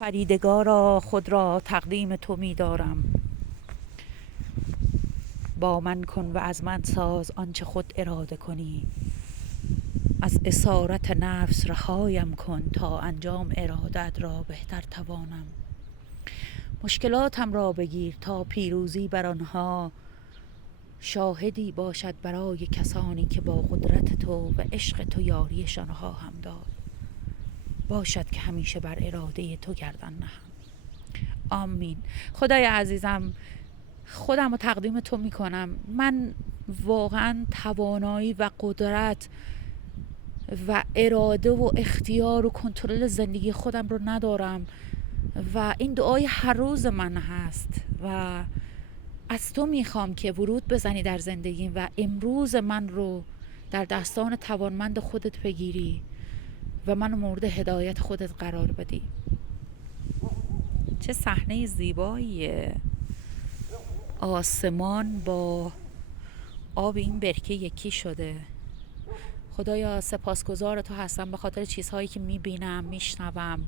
فریدگارا خود را تقدیم تو می دارم. با من کن و از من ساز آنچه خود اراده کنی. از اسارت نفس رهایم کن تا انجام ارادت را بهتر توانم. مشکلاتم را بگیر تا پیروزی بر آنها شاهدی باشد برای کسانی که با قدرت تو و عشق تو یاریشان خواهم داد. باشد که همیشه بر اراده تو گردن نهم. آمین. خدای عزیزم، خودم رو تقدیم تو میکنم. من واقعا توانایی و قدرت و اراده و اختیار و کنترل زندگی خودم رو ندارم و این دعای هر روز من هست و از تو میخوام که ورود بزنی در زندگیم و امروز من رو در دستان توانمند خودت بگیری و من مورد هدایت خودت قرار بدی. چه صحنه زیباییه! آسمان با آب این برکه یکی شده. خدایا سپاسگزار تو هستم به خاطر چیزهایی که میبینم، میشنوم،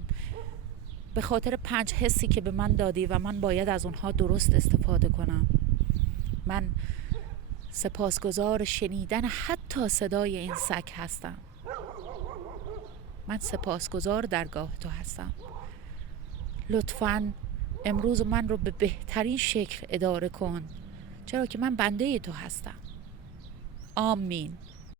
به خاطر 5 حسی که به من دادی و من باید از اونها درست استفاده کنم. من سپاسگزار شنیدن حتی صدای این سگ هستم. من سپاسگزار درگاه تو هستم. لطفاً امروز من رو به بهترین شکل اداره کن، چرا که من بنده تو هستم. آمین.